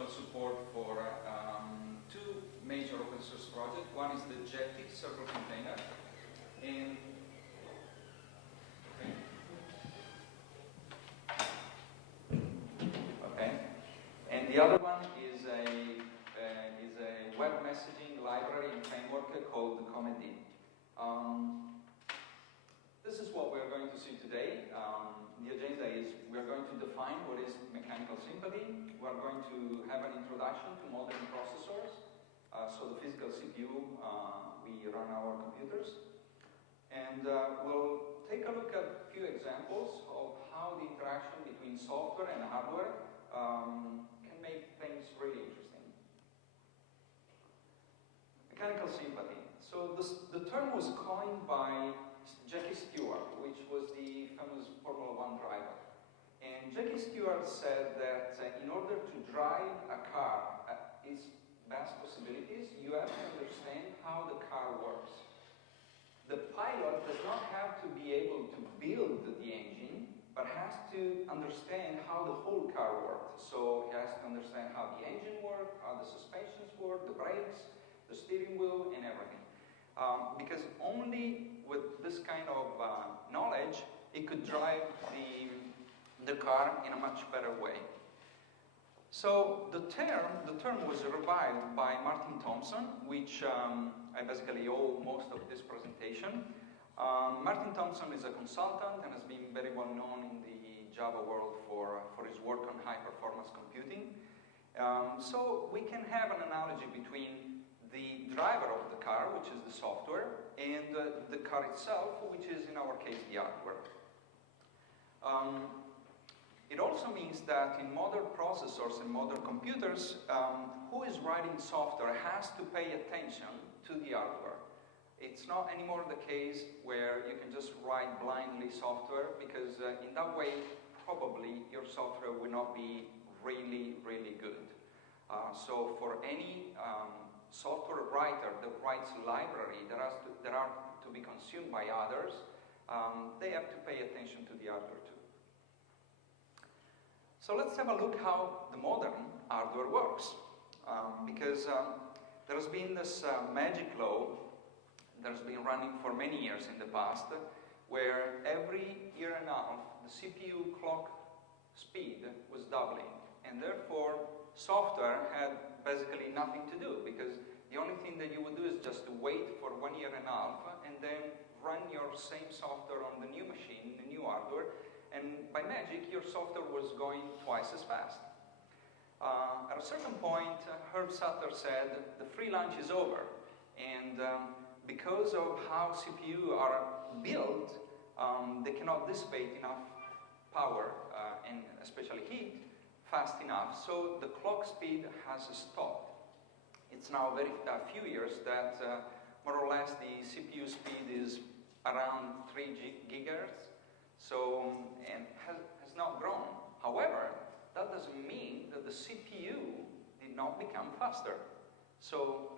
special support for two major open source projects. One is the Jetty server container, and the other one is a web messaging library and framework called Comedy. This is what we're going to see today. The agenda is we're going to define what is mechanical sympathy. We're going to have an introduction to modern processors, so the physical CPU we run our computers. And we'll take a look at a few examples of how the interaction between software and hardware can make things really interesting. Mechanical sympathy. So the term was coined by Jackie Stewart, which was the famous Formula One driver. And Jackie Stewart said that in order to drive a car at its best possibilities, you have to understand how the car works. The pilot does not have to be able to build the engine, but has to understand how the whole car works. So he has to understand how the engine works, how the suspensions work, the brakes, the steering wheel, and everything. Because only with this kind of knowledge, it could drive the car in a much better way. So the term was revived by Martin Thompson, which I basically owe most of this presentation. Martin Thompson is a consultant and has been very well known in the Java world for his work on high-performance computing. So we can have an analogy between the driver of the car, which is the software, and the car itself, which is, in our case, the hardware. It also means that in modern processors and modern computers, who is writing software has to pay attention to the hardware. It's not anymore the case where you can just write blindly software, because in that way, probably your software will not be really, really good. So for any software writer that writes library that are to be consumed by others, they have to pay attention to the hardware too. So let's have a look how the modern hardware works. Because there has been this magic law that has been running for many years in the past, where every year and a half the CPU clock speed was doubling, and therefore software had basically nothing to do, because the only thing that you would do is just wait for 1 year and a half and then run your same software on the new machine, the new hardware, and by magic your software was going twice as fast. At a certain point, Herb Sutter said the free lunch is over, and because of how CPU are built, they cannot dissipate enough power and especially heat fast enough, so the clock speed has stopped. It's now a few years that more or less the CPU speed is around 3 gigahertz, so and has not grown. However, that doesn't mean that the CPU did not become faster. So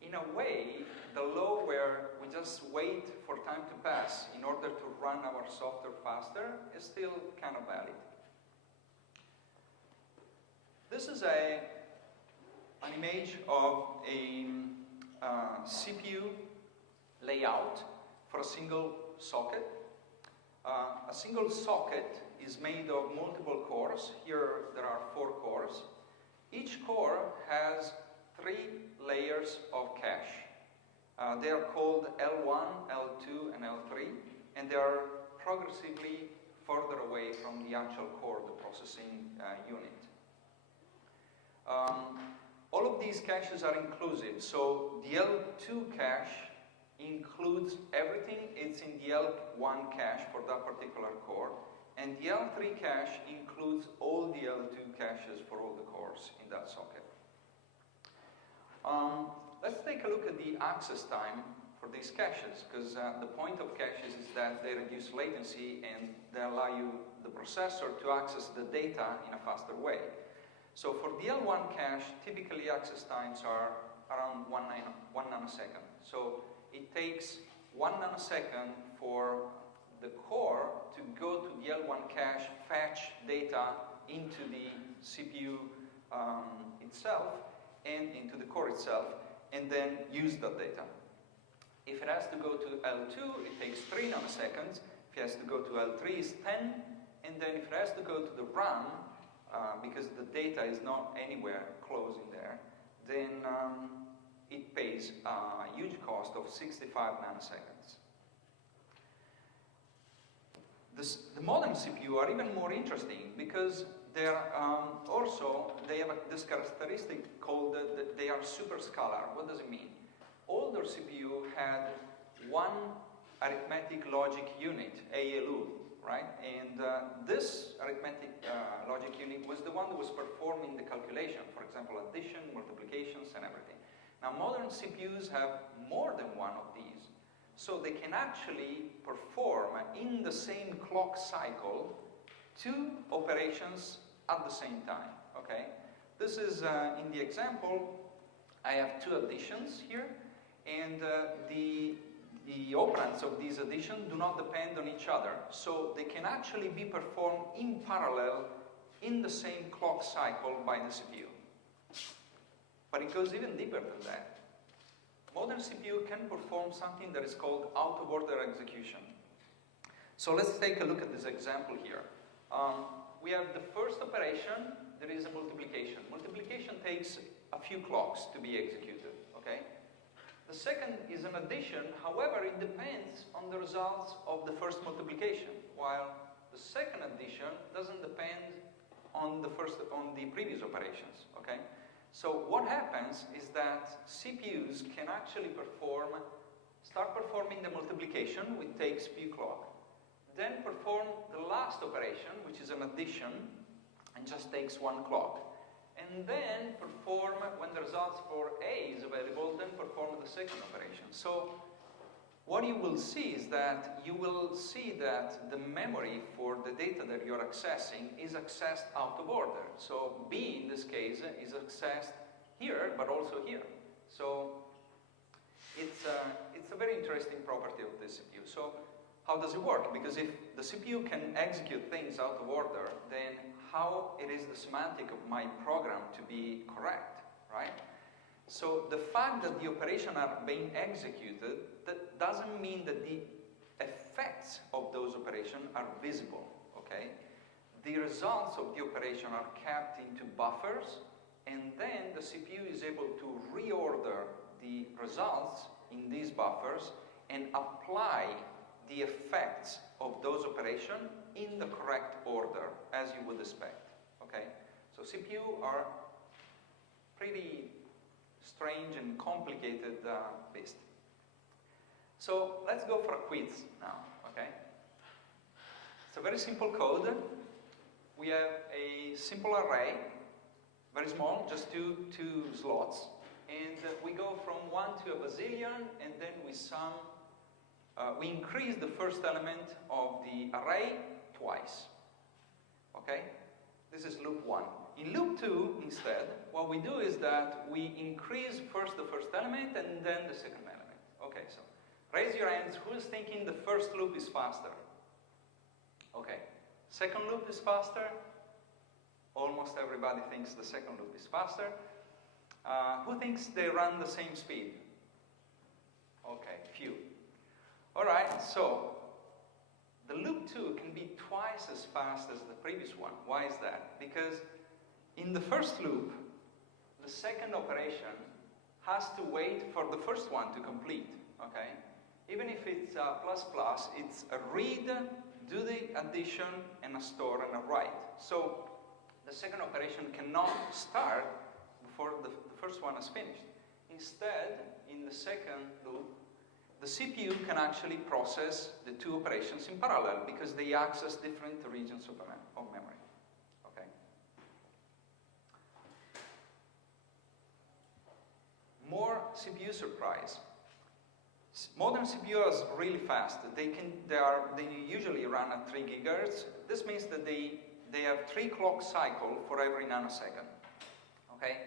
in a way, the law where we just wait for time to pass in order to run our software faster is still kind of valid. This is an image of a CPU layout for a single socket. A single socket is made of multiple cores. Here there are 4 cores. Each core has 3 layers of cache. They are called L1, L2, and L3, and they are progressively further away from the actual core, the processing unit. All of these caches are inclusive, so the L2 cache includes everything. It's in the L1 cache for that particular core, and the L3 cache includes all the L2 caches for all the cores in that socket. Let's take a look at the access time for these caches, because the point of caches is that they reduce latency and they allow you, the processor, to access the data in a faster way. So for the L1 cache, typically access times are around 1 nanosecond. So it takes 1 nanosecond for the core to go to the L1 cache, fetch data into the CPU itself and into the core itself, and then use that data. If it has to go to L2, it takes 3 nanoseconds. If it has to go to L3, it's 10. And then if it has to go to the RAM, because the data is not anywhere close in there, then it pays a huge cost of 65 nanoseconds. The modern CPU are even more interesting because they're they have this characteristic called that they are super scalar. What does it mean? Older CPU had one arithmetic logic unit, ALU, right? And this arithmetic logic unit was the one that was performing the calculation, for example, addition, multiplications, and everything. Now, modern CPUs have more than one of these, so they can actually perform in the same clock cycle 2 operations at the same time, okay? This is, in the example, I have 2 additions here, and the operands of these additions do not depend on each other, so they can actually be performed in parallel in the same clock cycle by the CPU. But it goes even deeper than that. Modern CPU can perform something that is called out-of-order execution. So let's take a look at this example here. We have the first operation, there is a multiplication. Multiplication takes a few clocks to be executed, okay? The second is an addition, however, it depends on the results of the first multiplication, while the second addition doesn't depend on the previous operations, okay? So what happens is that CPUs can actually start performing the multiplication, which takes few clocks, then perform the last operation, which is an addition, and just takes 1 clock. And then perform, when the results for A is available, then perform the second operation. So what you will see is that the memory for the data that you're accessing is accessed out of order. So B, in this case, is accessed here, but also here. So it's a very interesting property of the CPU. So how does it work? Because if the CPU can execute things out of order, then how it is the semantic of my program to be correct, right? So the fact that the operations are being executed, that doesn't mean that the effects of those operations are visible, okay? The results of the operation are kept into buffers, and then the CPU is able to reorder the results in these buffers and apply the effects of those operations in the correct order, as you would expect, okay? So CPU are pretty strange and complicated beast. So let's go for a quiz now, okay? It's a very simple code. We have a simple array, very small, just two slots, and we go from 1 to a bazillion, and then we sum. We increase the first element of the array twice, okay? This is loop 1. In loop 2, instead, what we do is that we increase first the first element and then the second element. Okay, so raise your hands. Who's thinking the first loop is faster? Okay. Second loop is faster? Almost everybody thinks the second loop is faster. Who thinks they run the same speed? Okay, few. All right, so the loop 2 can be twice as fast as the previous one. Why is that? Because in the first loop, the second operation has to wait for the first one to complete, okay? Even if it's plus plus, it's a read, do the addition, and a store and a write. So the second operation cannot start before the first one is finished. Instead, in the second loop, the CPU can actually process the 2 operations in parallel because they access different regions of memory. Okay. More CPU surprise. Modern CPUs are really fast. They usually run at 3 gigahertz. This means that they have 3 clock cycles for every nanosecond. Okay.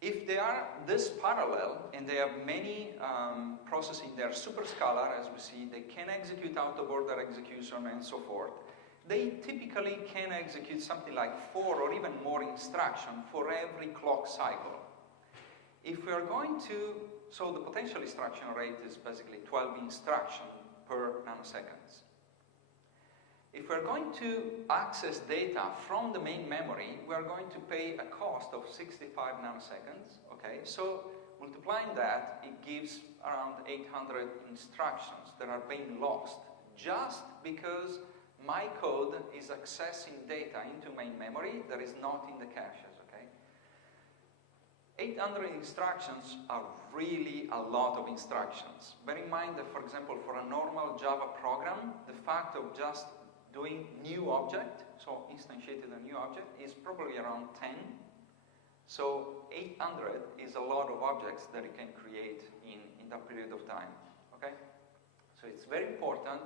If they are this parallel and they have many processing, they are super scalar, as we see, they can execute out of order execution and so forth, they typically can execute something like 4 or even more instructions for every clock cycle. If we are going to, so the potential instruction rate is basically 12 instructions per nanoseconds. If we're going to access data from the main memory, we are going to pay a cost of 65 nanoseconds, okay? So multiplying that, it gives around 800 instructions that are being lost just because my code is accessing data into main memory that is not in the caches, okay? 800 instructions are really a lot of instructions. Bear in mind that, for example, for a normal Java program, the fact of just doing new object, so instantiated a new object, is probably around 10. So 800 is a lot of objects that you can create in that period of time, okay? So it's very important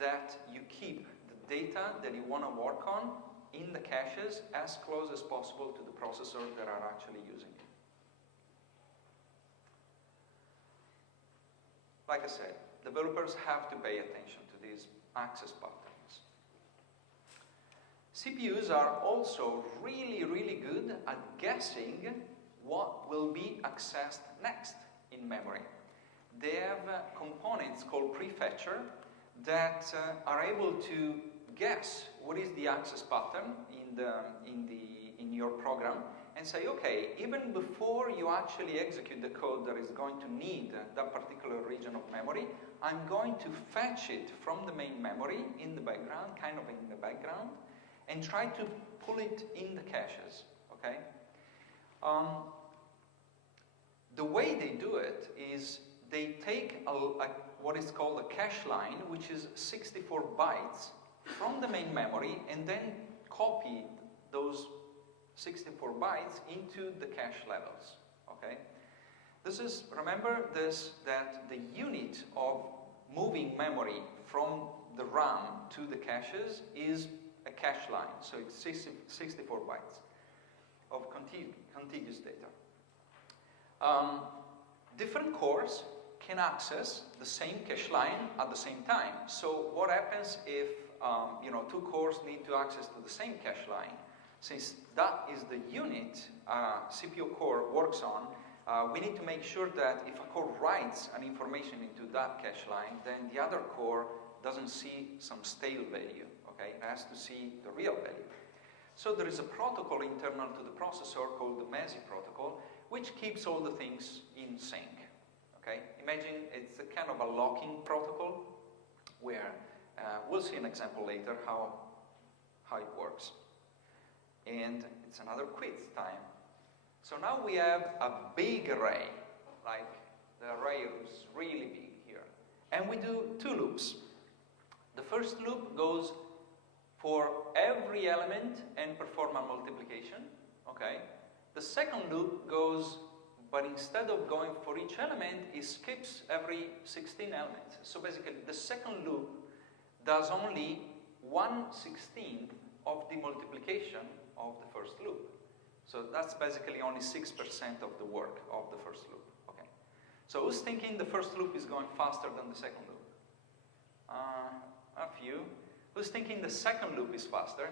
that you keep the data that you want to work on in the caches as close as possible to the processor that are actually using it. Like I said, developers have to pay attention to these access patterns. CPUs are also really, really good at guessing what will be accessed next in memory. They have components called prefetcher that are able to guess what is the access pattern in your program and say, okay, even before you actually execute the code that is going to need that particular region of memory, I'm going to fetch it from the main memory in the background, kind of in the background, and try to pull it in the caches, okay? The way they do it is they take what is called a cache line, which is 64 bytes from the main memory, and then copy those 64 bytes into the cache levels, okay? This is, remember this, that the unit of moving memory from the RAM to the caches is a cache line, so it's 64 bytes of contiguous data. Different cores can access the same cache line at the same time. So what happens if two cores need to access to the same cache line? Since that is the unit CPU core works on, we need to make sure that if a core writes an information into that cache line, then the other core doesn't see some stale value. Okay, it has to see the real value. So there is a protocol internal to the processor called the MESI protocol, which keeps all the things in sync. Okay, imagine it's a kind of a locking protocol where we'll see an example later how it works. And it's another quiz time. So now we have a big array, like the array is really big here. And we do 2 loops. The first loop goes for every element and perform a multiplication, okay? The second loop goes, but instead of going for each element, it skips every 16 elements. So basically, the second loop does only 1/16 of the multiplication of the first loop. So that's basically only 6% of the work of the first loop, okay? So who's thinking the first loop is going faster than the second loop? A few. Who's thinking the second loop is faster?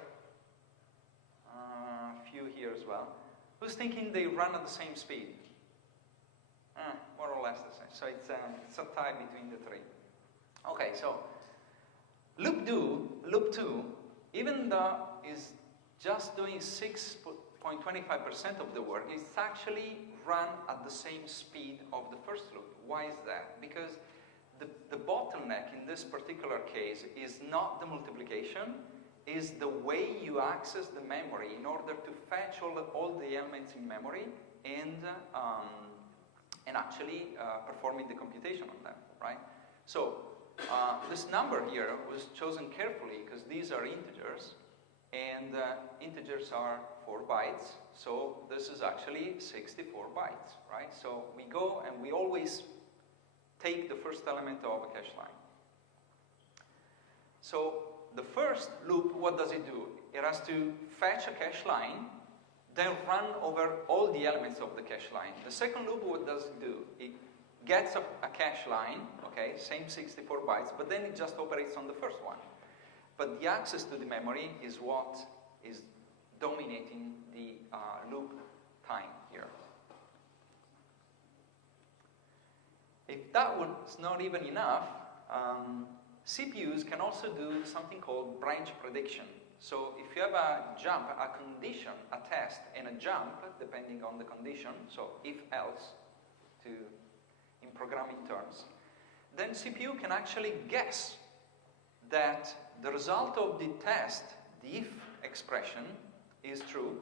A few here as well. Who's thinking they run at the same speed? More or less the same. So it's a tie between the 3. Okay, so loop 2, even though is just doing 6.25% of the work, it's actually run at the same speed of the first loop. Why is that? Because the bottleneck in this particular case is not the multiplication, is the way you access the memory in order to fetch all the elements in memory and actually performing the computation on them, right? So this number here was chosen carefully because these are integers, and integers are 4 bytes, so this is actually 64 bytes, right? So we go and we always take the first element of a cache line. So the first loop, what does it do? It has to fetch a cache line, then run over all the elements of the cache line. The second loop, what does it do? It gets a cache line, okay, same 64 bytes, but then it just operates on the first one. but the access to the memory is what is dominating the loop time here. If that was not even enough, CPUs can also do something called branch prediction. So if you have a jump, a condition, a test, and a jump, depending on the condition, so if-else in programming terms, then CPU can actually guess that the result of the test, the if expression, is true,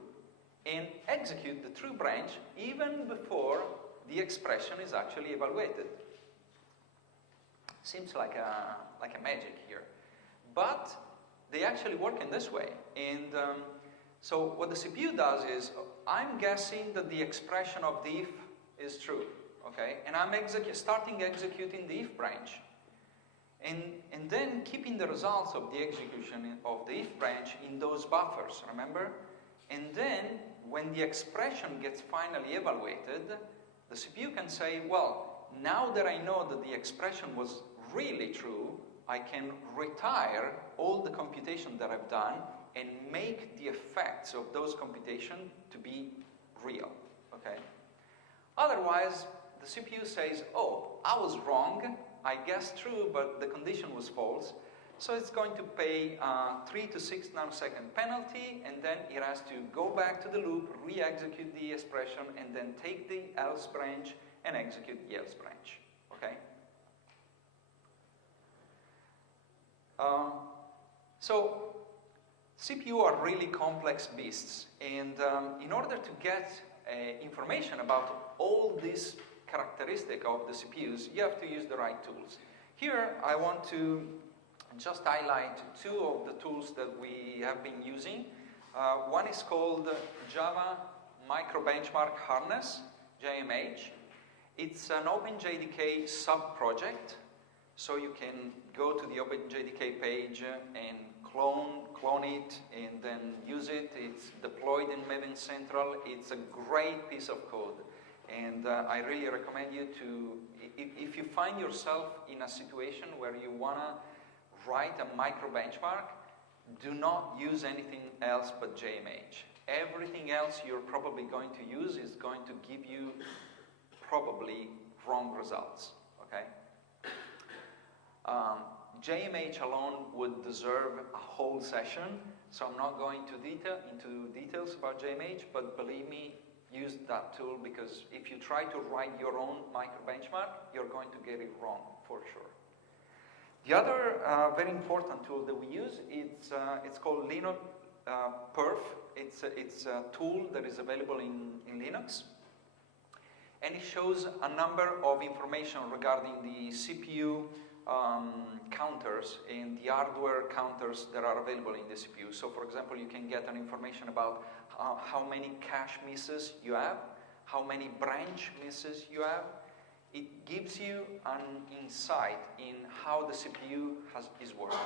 and execute the true branch even before the expression is actually evaluated. Seems like a magic here. But they actually work in this way. And so what the CPU does is, I'm guessing that the expression of the if is true, okay? And I'm starting executing the if branch. And then keeping the results of the execution of the if branch in those buffers, remember? And then, when the expression gets finally evaluated, the CPU can say, well, now that I know that the expression was really true, I can retire all the computation that I've done and make the effects of those computations to be real, okay? Otherwise, the CPU says, oh, I was wrong, I guessed true, but the condition was false, so it's going to pay 3 to 6 nanosecond penalty, and then it has to go back to the loop, re-execute the expression, and then take the else branch and execute the else branch, okay? So CPU are really complex beasts, and in order to get information about all these characteristics of the CPUs, you have to use the right tools. Here I want to just highlight two of the tools that we have been using. One is called Java Micro Benchmark Harness, JMH. It's an OpenJDK sub-project, so you can go to the OpenJDK page and clone it and then use it. It's deployed in Maven Central. It's a great piece of code. And I really recommend you to, if you find yourself in a situation where you want to write a micro benchmark, do not use anything else but JMH. Everything else you're probably going to use is going to give you probably wrong results, okay? JMH alone would deserve a whole session, so I'm not going into details about JMH, but believe me, use that tool, because if you try to write your own micro benchmark, you're going to get it wrong for sure. The other very important tool that we use, it's called Linux Perf. It's a tool that is available in Linux, and it shows a number of information regarding the CPU counters and the hardware counters that are available in the CPU. So for example, you can get an information about how many cache misses you have, how many branch misses you have. It gives you an insight in how the CPU is working.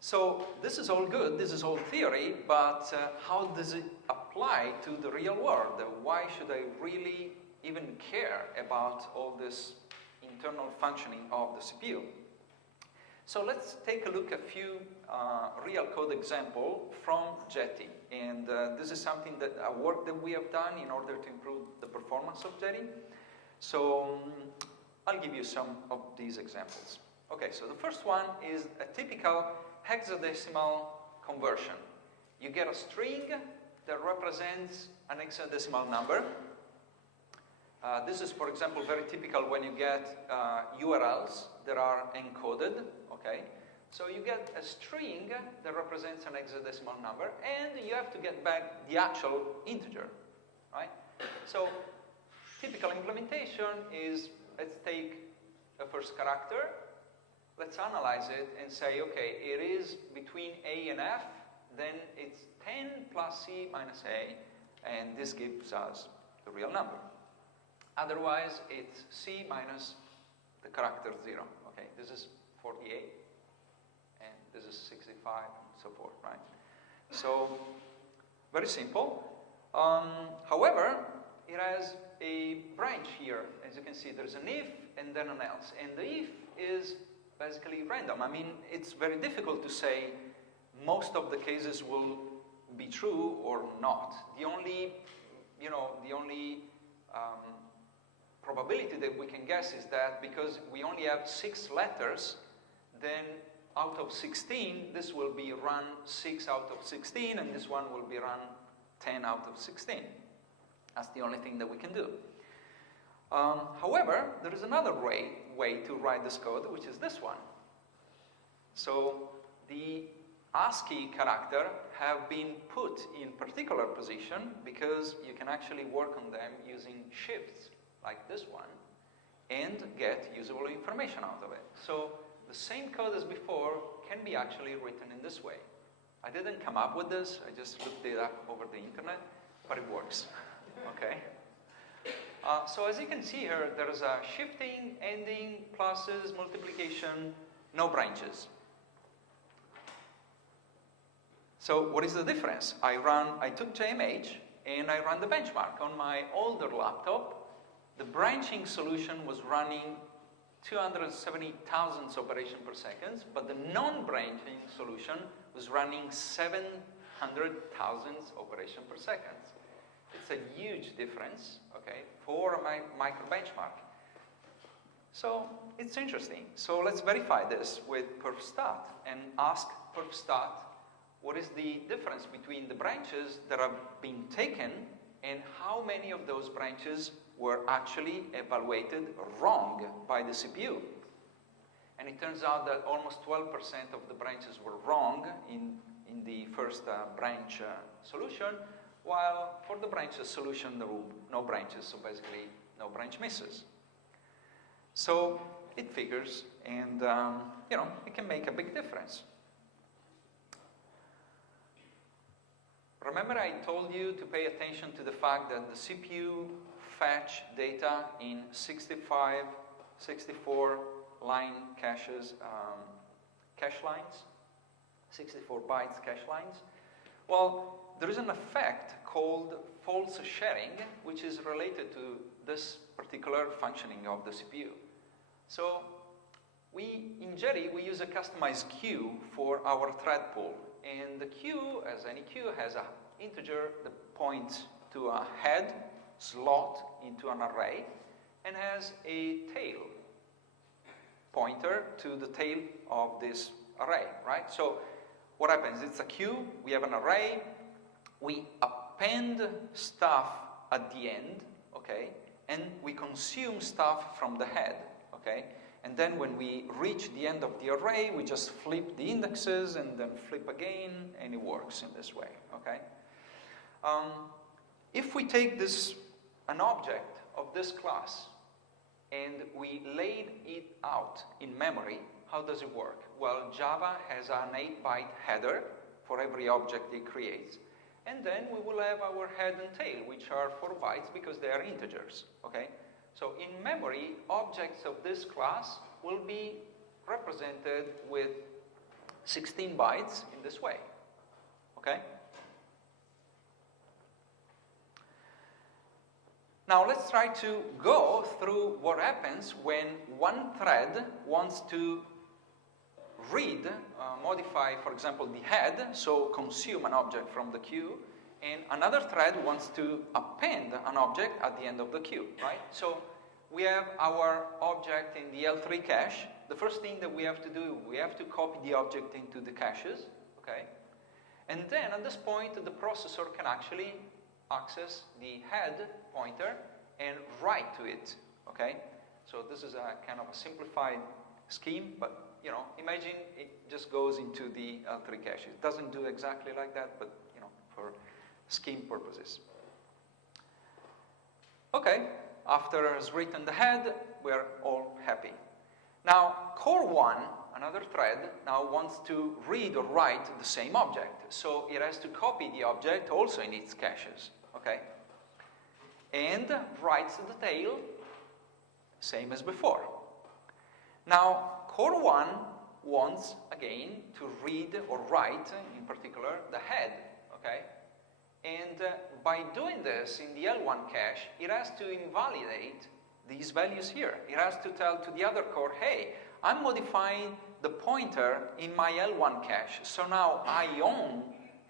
So this is all good, this is all theory, but how does it apply to the real world? Why should I really even care about all this internal functioning of the CPU? So let's take a look at a few real code examples from Jetty. And this is something that a work that we have done in order to improve the performance of Jetty. So I'll give you some of these examples. Okay, so the first one is a typical hexadecimal conversion. You get a string that represents an hexadecimal number. This is, for example, very typical when you get URLs that are encoded, okay? So you get a string that represents an hexadecimal number, and you have to get back the actual integer, right? So typical implementation is, let's take a first character, let's analyze it and say, okay, it is between A and F, then it's 10 plus C minus A, and this gives us the real number. Otherwise, it's C minus the character 0. Okay, this is 48, and this is 65, and so forth, right? So, very simple. However, it has a branch here. As you can see, there's an if and then an else. And the if is basically random. I mean, it's very difficult to say most of the cases will be true or not. The only, probability that we can guess is that because we only have 6 letters, then out of 16, this will be run 6 out of 16, and this one will be run 10 out of 16. That's the only thing that we can do. However, there is another way to write this code, which is this one. So the ASCII character have been put in particular position because you can actually work on them using shifts like this one and get usable information out of it. So the same code as before can be actually written in this way. I didn't come up with this, I just looked it up over the internet, but it works. Okay. So as you can see here, there is a shifting, ending, pluses, multiplication, no branches. So what is the difference? I took JMH and I ran the benchmark. On my older laptop, the branching solution was running 270,000 operations per second, but the non-branching solution was running 700,000 operations per second. It's a huge difference, okay, for a micro benchmark. So it's interesting. So let's verify this with perfstat and ask perfstat what is the difference between the branches that are being taken and how many of those branches were actually evaluated wrong by the CPU. And it turns out that almost 12% of the branches were wrong in the first branch solution, while for the branches solution there were no branches, so basically no branch misses. So it figures, and it can make a big difference. Remember I told you to pay attention to the fact that the CPU fetch data in 64 line caches, cache lines, 64 bytes cache lines. Well, there is an effect called false sharing, which is related to this particular functioning of the CPU. So in Jetty, we use a customized queue for our thread pool. And the queue, as any queue, has an integer that points to a head slot into an array and has a tail pointer to the tail of this array, right? So what happens? It's a queue, we have an array, we append stuff at the end, okay? And we consume stuff from the head, okay? And then when we reach the end of the array, we just flip the indexes and then flip again, and it works in this way, okay? If we take an object of this class and we laid it out in memory, how does it work? Well, Java has an 8-byte header for every object it creates. And then we will have our head and tail, which are 4 bytes because they are integers, okay? So in memory, objects of this class will be represented with 16 bytes in this way, okay? Now let's try to go through what happens when one thread wants to read, modify, for example, the head, so consume an object from the queue, and another thread wants to append an object at the end of the queue, right? So we have our object in the L3 cache. The first thing that we have to do, we have to copy the object into the caches, okay? And then at this point, the processor can actually access the head pointer and write to it, okay? So this is a kind of a simplified scheme, but imagine it just goes into the L3 cache. It doesn't do exactly like that, but for scheme purposes. Okay, after it's written the head, we're all happy. Now, core 1, another thread, now wants to read or write the same object. So it has to copy the object also in its caches, okay? And writes the tail, same as before. Now, core 1 wants, again, to read or write, in particular, the head, okay? And by doing this in the L1 cache, it has to invalidate these values here. It has to tell to the other core, hey, I'm modifying the pointer in my L1 cache. So now I own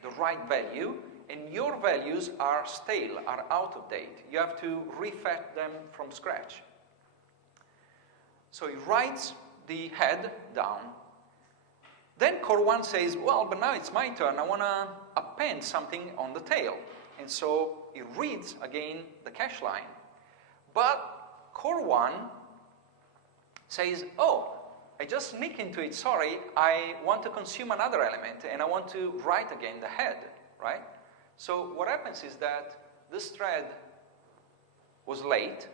the right value, and your values are stale, are out of date. You have to refetch them from scratch. So he writes the head down. Then core 1 says, well, but now it's my turn. I want to append something on the tail. And so it reads again the cache line. But core 1 says, oh, I just sneak into it, sorry, I want to consume another element, and I want to write again the head, right? So what happens is that this thread was late,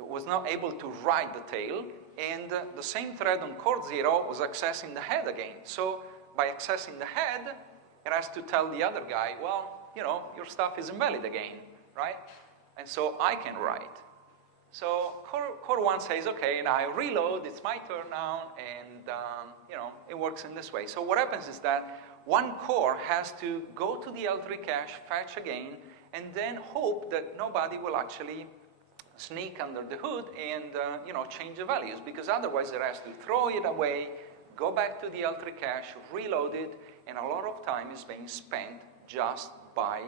it was not able to write the tail, and the same thread on core 0 was accessing the head again. So by accessing the head, it has to tell the other guy, well, you know, your stuff is invalid again, right? And so I can write. So core 1 says, okay, now I reload, it's my turn now, and you know, it works in this way. So what happens is that one core has to go to the L3 cache, fetch again, and then hope that nobody will actually sneak under the hood and you know, change the values, because otherwise it has to throw it away, go back to the L3 cache, reload it, and a lot of time is being spent just by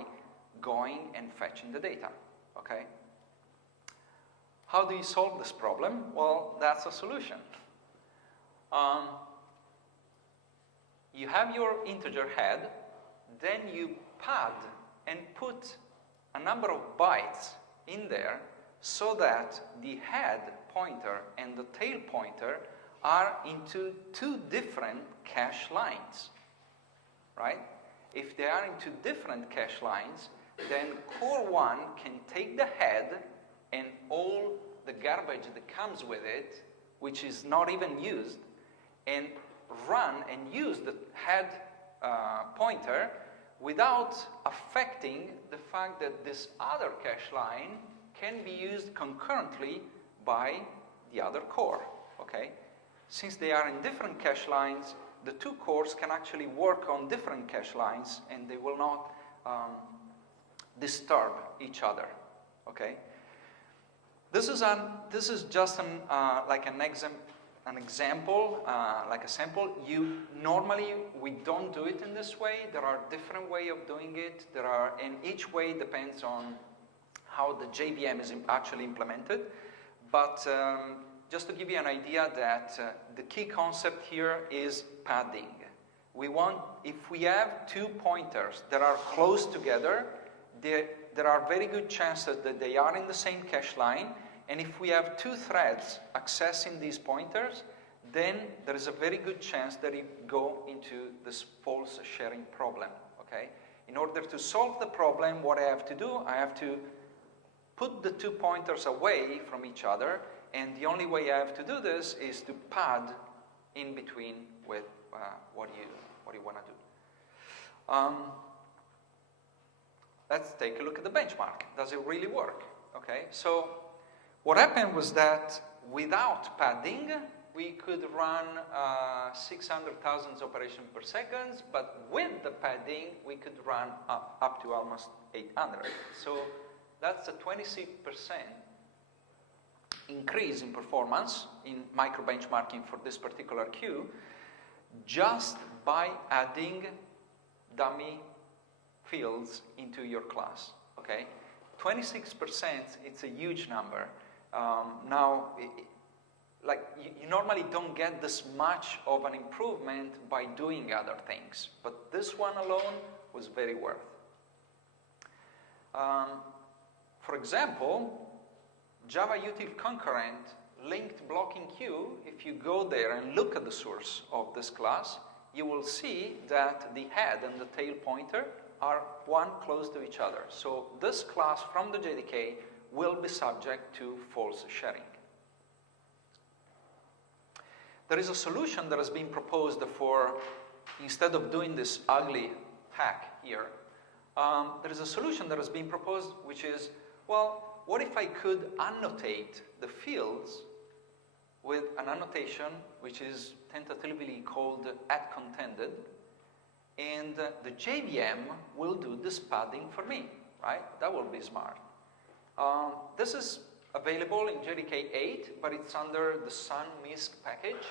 going and fetching the data, okay? How do you solve this problem? Well, that's a solution. You have your integer head, then you pad and put a number of bytes in there so that the head pointer and the tail pointer are into two different cache lines, right? If they are into different cache lines, then core 1 can take the head and all the garbage that comes with it, which is not even used, and run and use the head pointer without affecting the fact that this other cache line can be used concurrently by the other core, okay? Since they are in different cache lines, the two cores can actually work on different cache lines, and they will not disturb each other, okay? This is just like an example, like a sample. Normally we don't do it in this way. There are different ways of doing it. And each way depends on how the JVM is actually implemented. But just to give you an idea that the key concept here is padding. If we have two pointers that are close together, there are very good chances that they are in the same cache line, and if we have two threads accessing these pointers, then there is a very good chance that it go into this false sharing problem, okay? In order to solve the problem, what I have to do, I have to put the two pointers away from each other, and the only way I have to do this is to pad in between with what you want to do. Let's take a look at the benchmark. Does it really work? Okay, so what happened was that without padding, we could run 600,000 operations per second, but with the padding, we could run up to almost 800. So that's a 26% increase in performance in micro benchmarking for this particular queue, just by adding dummy fields into your class, okay? 26%, it's a huge number. Now, you normally don't get this much of an improvement by doing other things, but this one alone was very worth. For example, Java util concurrent linked blocking queue, if you go there and look at the source of this class, you will see that the head and the tail pointer are one close to each other. So this class from the JDK will be subject to false sharing. There is a solution that has been proposed for, instead of doing this ugly hack here, there is a solution that has been proposed which is, well, what if I could annotate the fields with an annotation which is tentatively called @contended, and the JVM will do this padding for me, right? That will be smart. This is available in JDK 8, but it's under the Sun MISC package.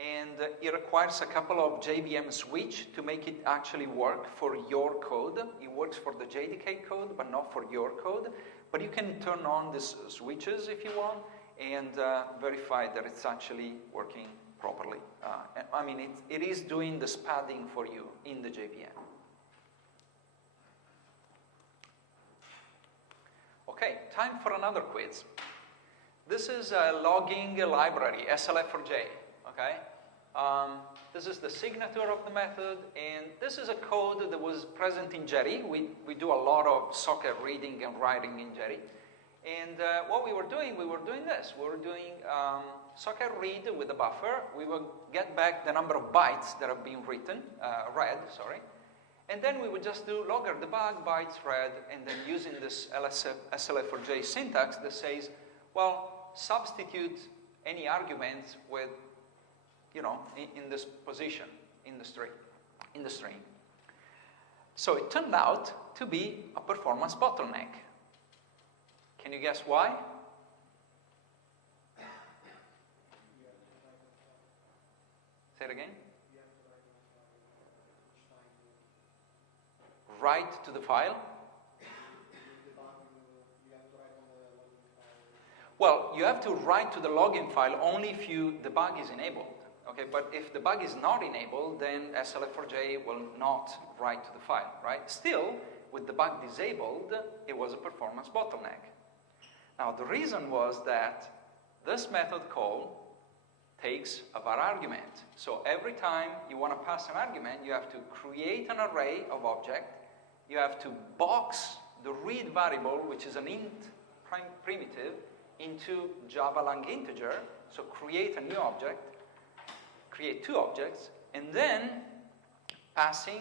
And it requires a couple of JVM switch to make it actually work for your code. It works for the JDK code, but not for your code. But you can turn on these switches if you want and verify that it's actually working properly. I mean, it is doing the padding for you in the JVM. Okay, time for another quiz. This is a logging library, SLF4J. Okay, this is the signature of the method, and this is a code that was present in Jetty. We do a lot of socket reading and writing in Jetty. And what we were doing this. We were doing socket read with a buffer. We will get back the number of bytes that have been read, sorry. And then we would just do logger debug bytes read, and then using this SLF4J syntax that says, well, substitute any arguments with, you know, in this position in the string. So it turned out to be a performance bottleneck. Can you guess why? Say it again. Write to the file. Well, you have to write to the login file only if the bug is enabled. Okay, but if the bug is not enabled, then SLF4J will not write to the file, right? Still, with the bug disabled, it was a performance bottleneck. Now, the reason was that this method call takes a var argument. So every time you want to pass an argument, you have to create an array of object. You have to box the read variable, which is an int primitive, into Java lang integer. So create a new object, create two objects, and then passing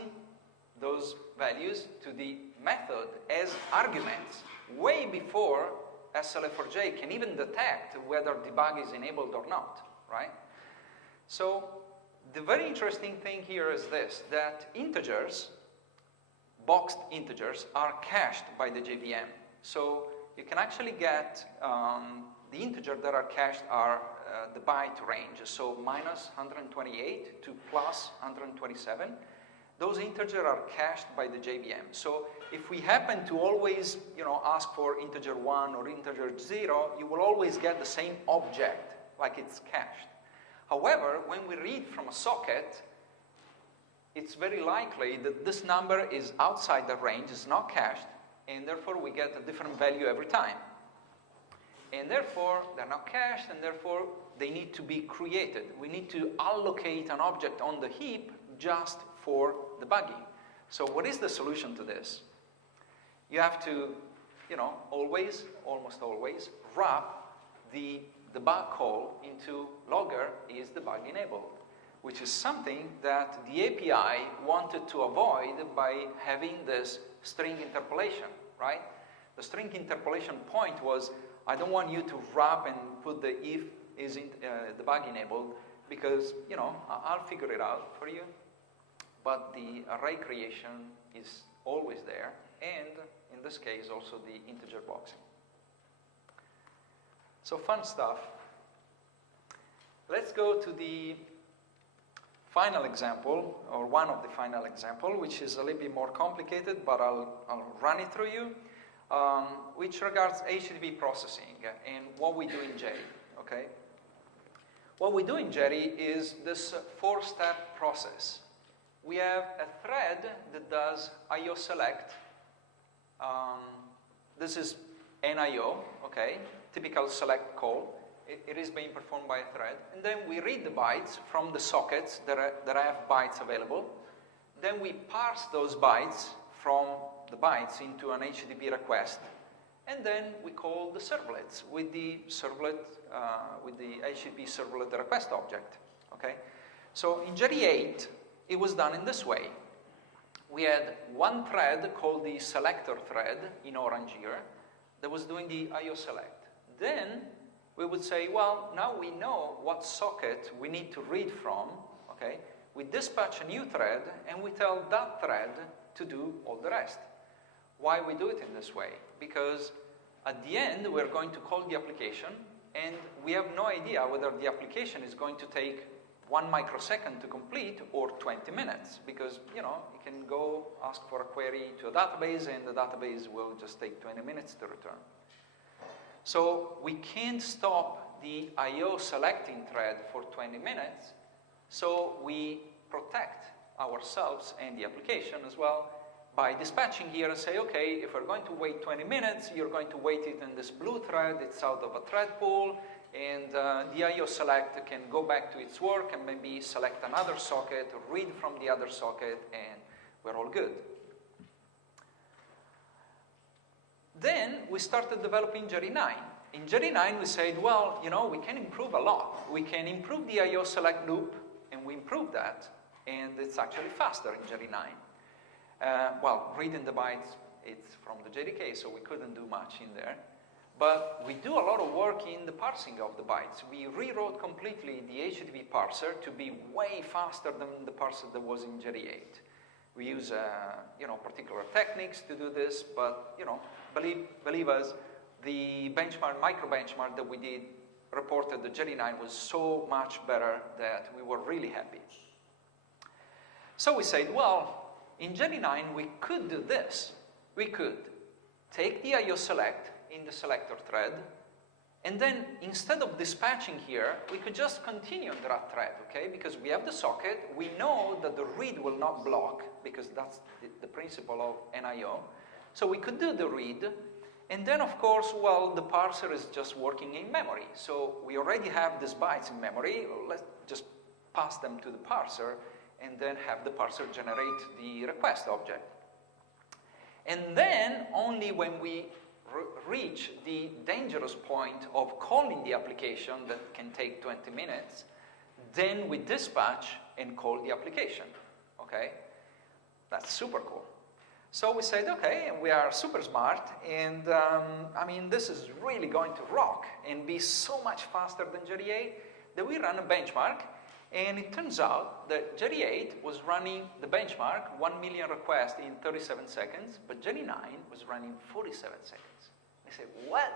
those values to the method as arguments way before SLF4J can even detect whether debug is enabled or not, right? So the very interesting thing here is this, that integers, boxed integers, are cached by the JVM. So you can actually get the integers that are cached are the byte range, so minus 128 to plus 127. Those integers are cached by the JVM. So if we happen to always, you know, ask for integer 1 or integer 0, you will always get the same object, like it's cached. However, when we read from a socket, it's very likely that this number is outside the range, is not cached, and therefore we get a different value every time. And therefore, they're not cached, and therefore they need to be created. We need to allocate an object on the heap just for debugging. So what is the solution to this? You have to, you know, always, almost always, wrap the debug call into logger is debug enabled, which is something that the API wanted to avoid by having this string interpolation, right? The string interpolation point was, I don't want you to wrap and put the if is debug enabled because, you know, I'll figure it out for you. But the array creation is always there, and in this case also the integer boxing. So fun stuff. Let's go to the final example, or one of the final example, which is a little bit more complicated, but I'll run it through you, which regards HTTP processing and what we do in Jetty, okay? What we do in Jetty is this four-step process. We have a thread that does IO select. This is NIO, okay? Typical select call. It is being performed by a thread. And then we read the bytes from the sockets that have bytes available. Then we parse those bytes from the bytes into an HTTP request. And then we call the servlets with the servlet, with the HTTP servlet request object, okay? So in Jetty 8, it was done in this way. We had one thread called the selector thread in orange here that was doing the IO select. Then we would say, well, now we know what socket we need to read from, okay? We dispatch a new thread and we tell that thread to do all the rest. Why we do it in this way? Because at the end, we're going to call the application, and we have no idea whether the application is going to take 1 microsecond to complete or 20 minutes, because, you know, you can go ask for a query to a database, and the database will just take 20 minutes to return. So we can't stop the I/O selecting thread for 20 minutes, so we protect ourselves and the application as well by dispatching here and say, okay, if we're going to wait 20 minutes, you're going to wait it in this blue thread, it's out of a thread pool, and the I/O select can go back to its work and maybe select another socket, read from the other socket, and we're all good. Then we started developing Jetty 9. In Jetty 9, we said, well, you know, we can improve a lot. We can improve the I/O select loop, and we improved that, and it's actually faster in Jetty 9. Well, reading the bytes, it's from the JDK, so we couldn't do much in there. But we do a lot of work in the parsing of the bytes. We rewrote completely the HTTP parser to be way faster than the parser that was in Jetty 8. We use, you know, particular techniques to do this, but, you know, believe us, the benchmark, micro benchmark that we did reported that Jetty 9 was so much better that we were really happy. So we said, well, in Jetty 9, we could do this. We could take the I/O select in the selector thread, and then instead of dispatching here, we could just continue on that thread, okay? Because we have the socket, we know that the read will not block, because that's the principle of an I/O. So we could do the read, and then of course, well, the parser is just working in memory. So we already have these bytes in memory, let's just pass them to the parser, and then have the parser generate the request object. And then, only when we reach the dangerous point of calling the application that can take 20 minutes, then we dispatch and call the application, okay? That's super cool. So we said, okay, we are super smart, and I mean, this is really going to rock and be so much faster than Jetty 8 that we ran a benchmark. And it turns out that Jetty 8 was running the benchmark, 1 million requests in 37 seconds, but Jetty 9 was running 47 seconds. I said, what?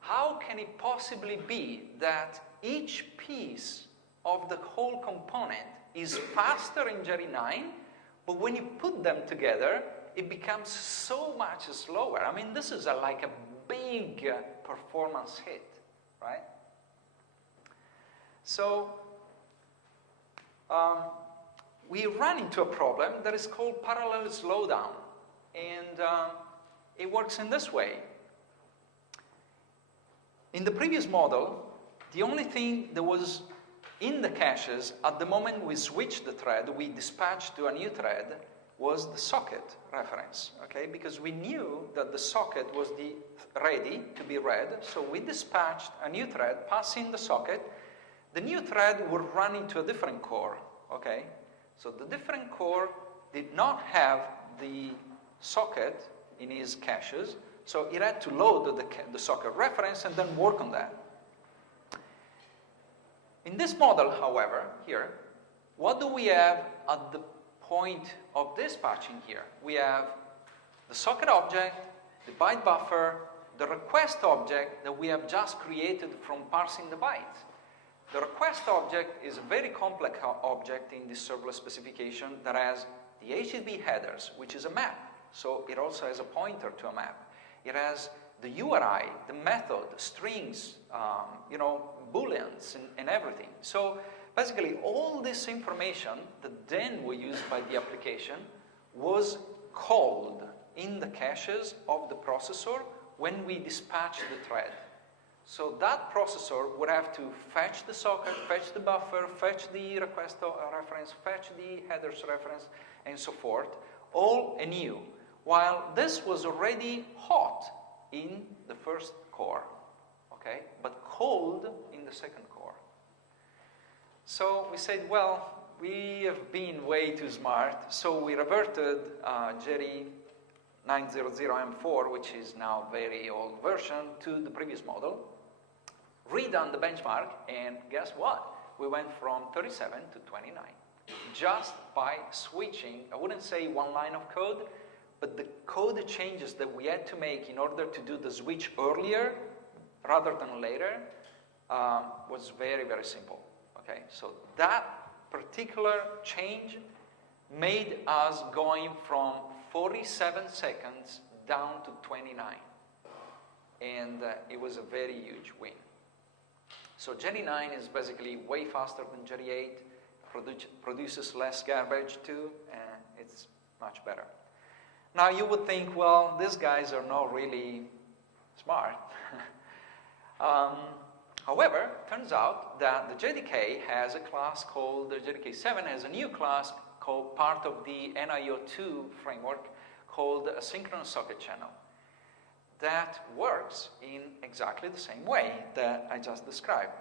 How can it possibly be that each piece of the whole component is faster in Jetty 9, but when you put them together, it becomes so much slower? I mean, this is like a big performance hit, right? So, we run into a problem that is called parallel slowdown, and it works in this way. In the previous model, the only thing that was in the caches at the moment we switched the thread, we dispatched to a new thread, was the socket reference, okay? Because we knew that the socket was ready to be read, so we dispatched a new thread, passing the socket. The new thread would run into a different core, okay? So the different core did not have the socket in its caches, so it had to load the socket reference and then work on that. In this model, however, here, what do we have at the point of dispatching here? We have the socket object, the byte buffer, the request object that we have just created from parsing the bytes. The request object is a very complex object in this serverless specification that has the HTTP headers, which is a map. So it also has a pointer to a map. It has the URI, the method, strings, you know, booleans, and everything. So basically, all this information that then was used by the application was called in the caches of the processor when we dispatched the thread. So that processor would have to fetch the socket, fetch the buffer, fetch the request reference, fetch the headers reference, and so forth, all anew, while this was already hot in the first core, okay, but cold in the second core. So we said, well, we have been way too smart, so we reverted Jetty 900M4, which is now a very old version, to the previous model, redone the benchmark, and guess what? We went from 37 to 29, just by switching, I wouldn't say one line of code, but the code changes that we had to make in order to do the switch earlier rather than later was very, very simple. Okay, so that particular change made us going from 47 seconds down to 29. And it was a very huge win. So Jetty 9 is basically way faster than Jetty 8, produces less garbage too, and it's much better. Now you would think, well, these guys are not really smart. However, turns out that the JDK has a class called, the JDK7 has a new class called part of the NIO2 framework called a synchronous socket channel that works in exactly the same way that I just described.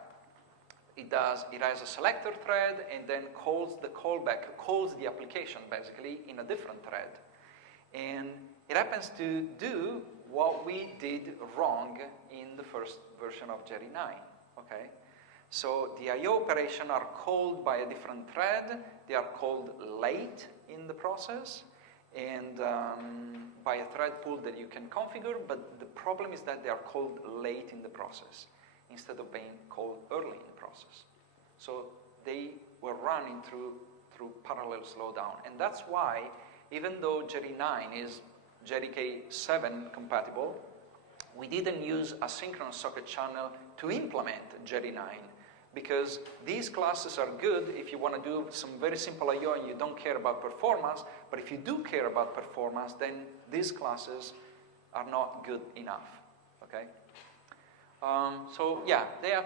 It has a selector thread and then calls the callback, calls the application basically in a different thread. And it happens to do what we did wrong in the first version of Jetty 9, okay? So the I/O operations are called by a different thread. They are called late in the process and by a thread pool that you can configure, but the problem is that they are called late in the process instead of being called early in the process. So they were running through parallel slowdown. And that's why, even though Jetty 9 is JDK7 compatible, we didn't use a synchronous socket channel to implement Jetty 9, because these classes are good if you want to do some very simple I/O and you don't care about performance, but if you do care about performance, then these classes are not good enough, okay? So yeah, they have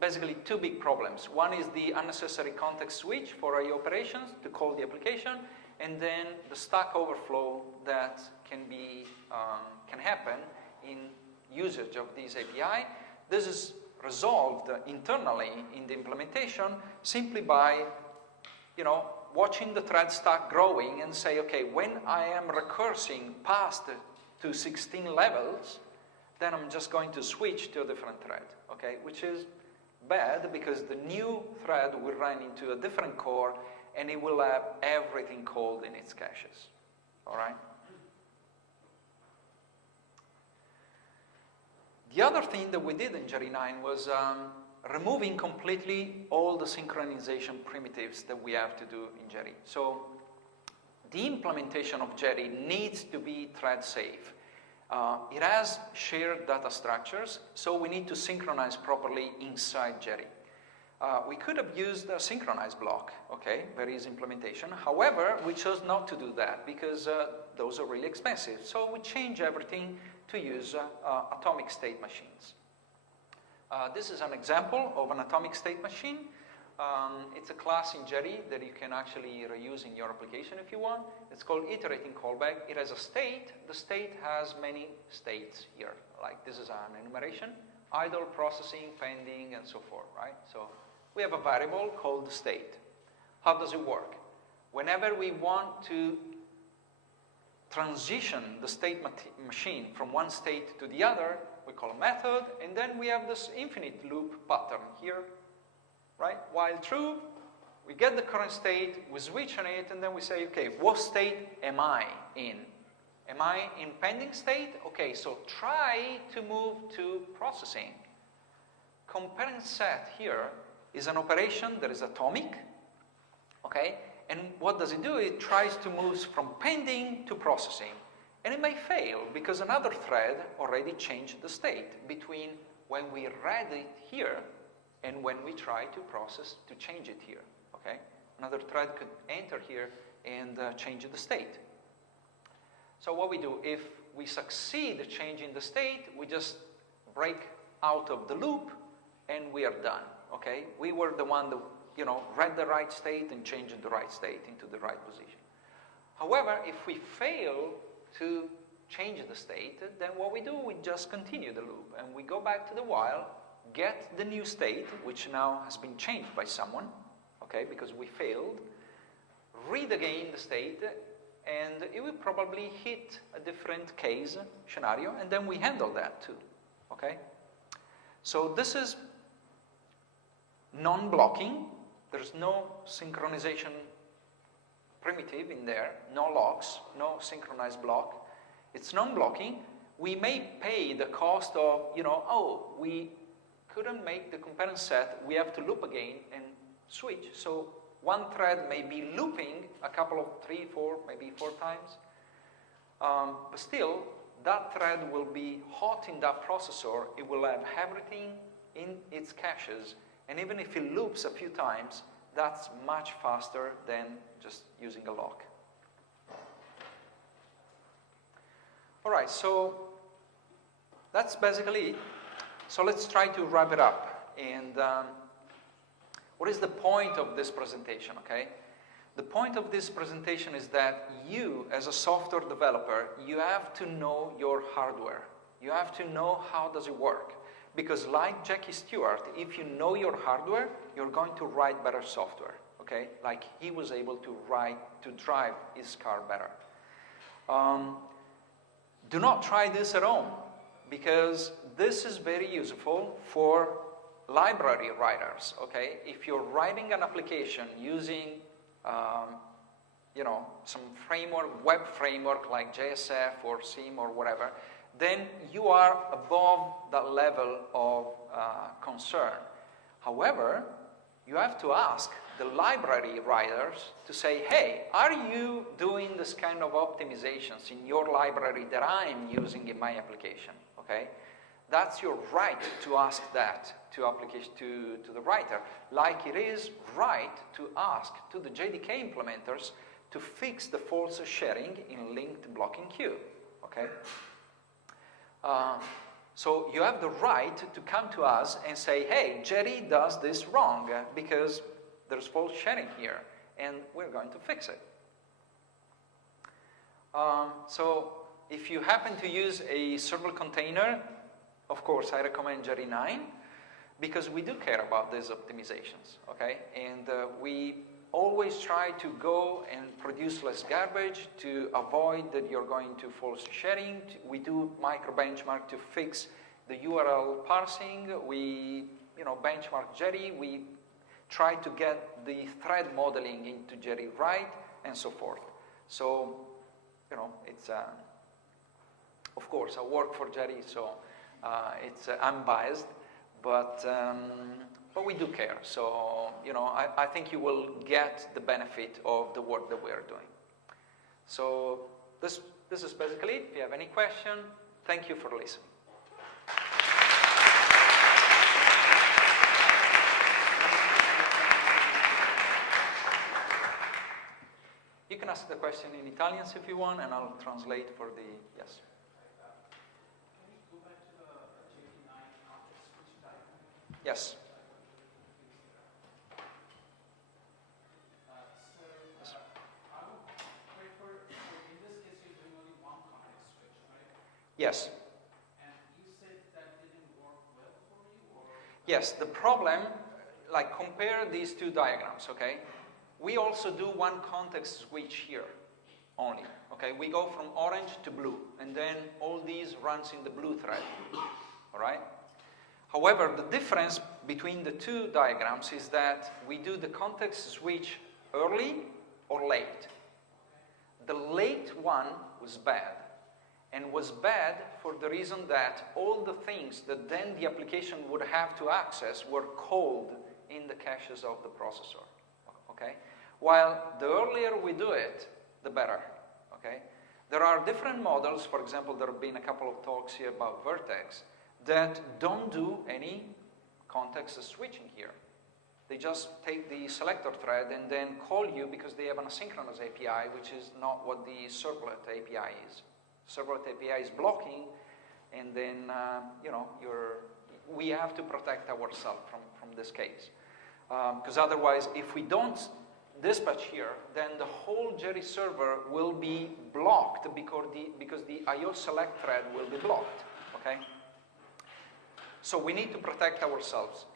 basically two big problems. One is the unnecessary context switch for I/O operations to call the application, and then the stack overflow that can happen in usage of this API. This is resolved internally in the implementation simply by, watching the thread stack growing and say, okay, when I am recursing past to 16 levels, then I'm just going to switch to a different thread, okay? Which is bad because the new thread will run into a different core and it will have everything called in its caches, all right? The other thing that we did in Jetty 9 was removing completely all the synchronization primitives that we have to do in Jetty. So the implementation of Jetty needs to be thread safe. It has shared data structures, so we need to synchronize properly inside Jetty. We could have used a synchronized block, okay, very easy implementation. However, we chose not to do that because those are really expensive. So we changed everything to use atomic state machines. This is an example of an atomic state machine. It's a class in Jetty that you can actually reuse in your application if you want. It's called iterating callback. It has a state. The state has many states here. Like this is an enumeration, idle, processing, pending, and so forth, right? So we have a variable called the state. How does it work? Whenever we want to transition the state machine from one state to the other, we call a method, and then we have this infinite loop pattern here, right? While true, we get the current state, we switch on it, and then we say, okay, what state am I in? Am I in pending state? Okay, so try to move to processing. Compare and set here is an operation that is atomic, okay? And what does it do? It tries to move from pending to processing. And it may fail because another thread already changed the state between when we read it here and when we try to process to change it here, okay? Another thread could enter here and change the state. So what we do, if we succeed changing the state, we just break out of the loop and we are done, okay? We were the one that, read the right state and changed the right state into the right position. However, if we fail to change the state, then what we do, we just continue the loop and we go back to the while, get the new state, which now has been changed by someone, okay, because we failed, read again the state, and it will probably hit a different case scenario, and then we handle that too, okay? So this is non-blocking. There's no synchronization primitive in there, no locks, no synchronized block, it's non-blocking, we may pay the cost of, oh, we couldn't make the component set, we have to loop again and switch. So one thread may be looping a couple of 3, 4, maybe 4 times. But still, that thread will be hot in that processor. It will have everything in its caches. And even if it loops a few times, that's much faster than just using a lock. All right, so that's basically it. So let's try to wrap it up. And what is the point of this presentation, okay? The point of this presentation is that you, as a software developer, you have to know your hardware. You have to know how does it work. Because like Jackie Stewart, if you know your hardware, you're going to write better software, okay? Like he was able to drive his car better. Do not try this at home, because this is very useful for library writers, okay? If you're writing an application using, some framework, web framework like JSF or SIM or whatever, then you are above that level of concern. However, you have to ask the library writers to say, hey, are you doing this kind of optimizations in your library that I'm using in my application, okay? That's your right to ask that to the writer, like it is right to ask to the JDK implementers to fix the false sharing in linked blocking queue, okay? So you have the right to come to us and say, hey, Jetty does this wrong because there's false sharing here, and we're going to fix it. So if you happen to use a server container, of course, I recommend Jetty 9, because we do care about these optimizations, okay? And we always try to go and produce less garbage to avoid that you're going to false sharing. We do micro benchmark to fix the URL parsing. We, benchmark Jetty. We try to get the thread modeling into Jetty right, and so forth. So, it's, of course, I work for Jetty, so it's unbiased, but we do care. So, I think you will get the benefit of the work that we are doing. So this is basically it. If you have any question, thank you for listening. You can ask the question in Italian if you want, and I'll translate for the, yes. Can we go back to the JT9 context switch diagram? Yes. I would prefer, in this case, you're doing only one context switch, right? Yes. And you said that didn't work well for you, or? Yes, the problem, like compare these two diagrams, okay? We also do one context switch here only, okay? We go from orange to blue, and then all these runs in the blue thread, all right? However, the difference between the two diagrams is that we do the context switch early or late. The late one was bad, and was bad for the reason that all the things that then the application would have to access were called in the caches of the processor, okay? While the earlier we do it, the better, okay? There are different models. For example, there have been a couple of talks here about Vertex that don't do any context switching here. They just take the selector thread and then call you because they have an asynchronous API, which is not what the servlet API is. Servlet API is blocking, and then we have to protect ourselves from this case. Because otherwise, if we don't dispatch here, then the whole Jetty server will be blocked because the IO select thread will be blocked, okay? So we need to protect ourselves.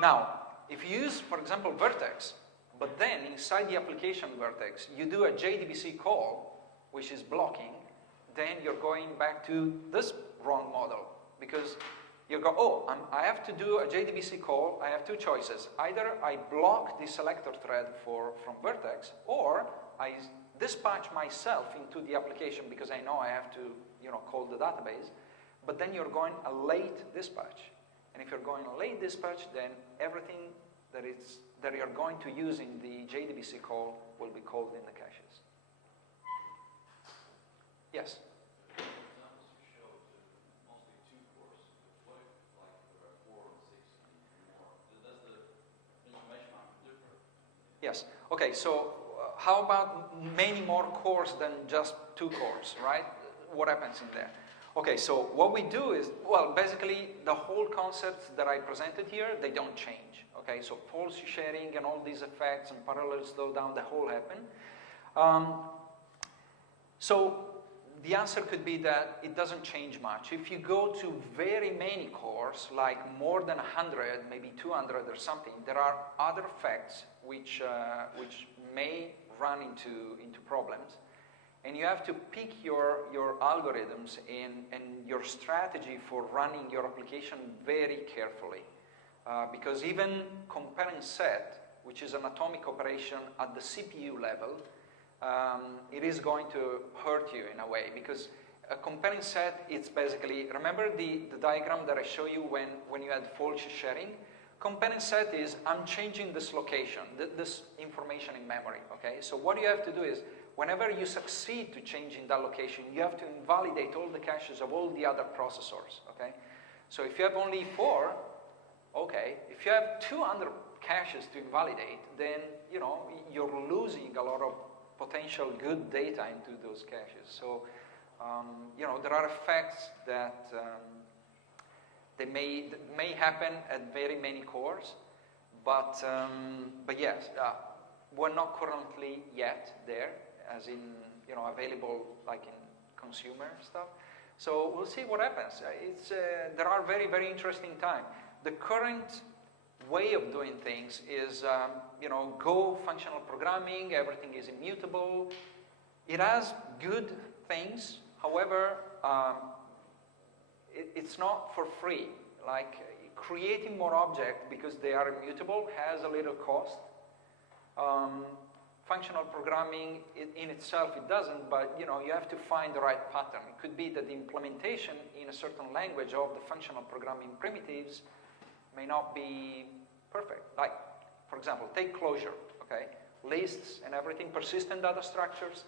Now, if you use, for example, Vertex, but then inside the application Vertex, you do a JDBC call, which is blocking, then you're going back to this wrong model, because you go, oh, I have to do a JDBC call. I have two choices. Either I block the selector thread from Vertex, or I dispatch myself into the application because I know I have to, call the database, but then you're going a late dispatch. And if you're going a late dispatch, then everything that you're going to use in the JDBC call will be called in the caches. Yes? The examples you showed, mostly 2 cores. What if, there are 4 and 6 and 3 more? Does the information map differ? Yes. Okay, so how about many more cores than just 2 cores, right? What happens in there? Okay, so what we do is, well, basically the whole concepts that I presented here, they don't change. Okay, so false sharing and all these effects and parallel slowdown, the whole happen. So the answer could be that it doesn't change much. If you go to very many cores, like more than 100, maybe 200 or something, there are other effects which may run into problems. And you have to pick your algorithms and your strategy for running your application very carefully. Because even compare and set, which is an atomic operation at the CPU level, it is going to hurt you in a way. Because a compare and set, it's basically, remember the diagram that I show you when you had false sharing? Compare and set is, I'm changing this location, this information in memory, okay? So what you have to do is, whenever you succeed to change in that location, you have to invalidate all the caches of all the other processors, okay? So if you have only 4, okay. If you have 200 caches to invalidate, then, you're losing a lot of potential good data into those caches. So, there are effects that they may happen at very many cores, but yes, we're not currently yet there, as in, available like in consumer stuff. So we'll see what happens. There are very, very interesting times. The current way of doing things is, Go functional programming, everything is immutable. It has good things, however, it's not for free. Like creating more objects because they are immutable has a little cost. Functional programming in itself, it doesn't, but you have to find the right pattern. It could be that the implementation in a certain language of the functional programming primitives may not be perfect. Like, for example, take closure, okay? Lists and everything, persistent data structures.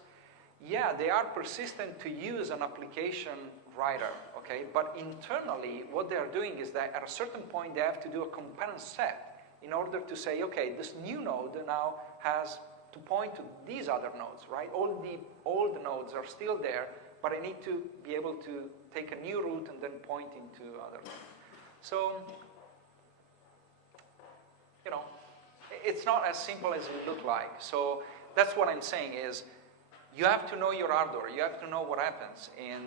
Yeah, they are persistent to use an application writer, okay? But internally, what they are doing is that at a certain point, they have to do a compare and set in order to say, okay, this new node now has to point to these other nodes, right? All the old nodes are still there, but I need to be able to take a new route and then point into other nodes. So, it's not as simple as it looks like. So that's what I'm saying is, you have to know your hardware, you have to know what happens, and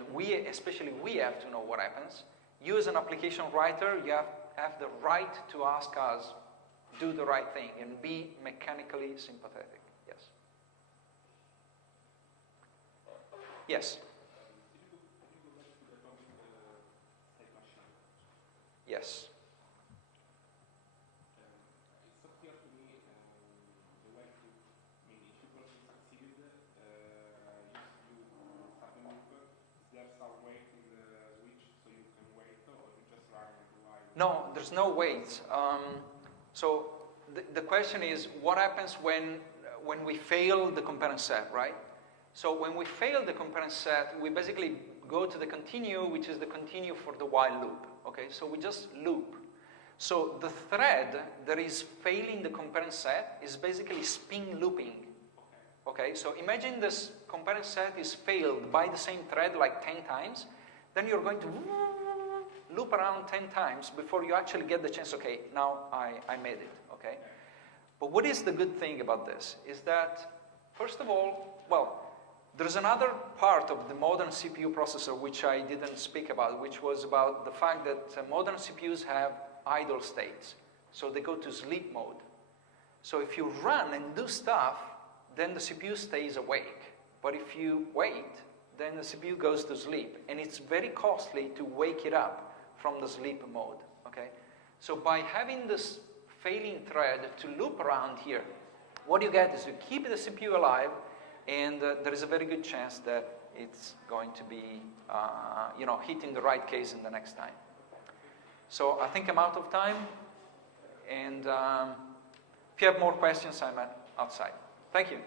especially we have to know what happens. You as an application writer, you have the right to ask us, do the right thing, and be mechanically sympathetic. Yes? Yes? Yes. No, there's no wait. So the question is, what happens when we fail the compare and set, right? So when we fail the compare and set, we basically go to the continue, which is the continue for the while loop. Okay, so we just loop. So the thread that is failing the compare and set is basically spin looping. Okay, so imagine this compare and set is failed by the same thread like 10 times. Then you're going to loop around 10 times before you actually get the chance, okay, now I made it, okay? But what is the good thing about this is that, first of all, well, there's another part of the modern CPU processor which I didn't speak about, which was about the fact that modern CPUs have idle states. So they go to sleep mode. So if you run and do stuff, then the CPU stays awake. But if you wait, then the CPU goes to sleep. And it's very costly to wake it up from the sleep mode, okay? So by having this failing thread to loop around here, what you get is you keep the CPU alive, And there is a very good chance that it's going to be, hitting the right case in the next time. So I think I'm out of time. And if you have more questions, I'm outside. Thank you.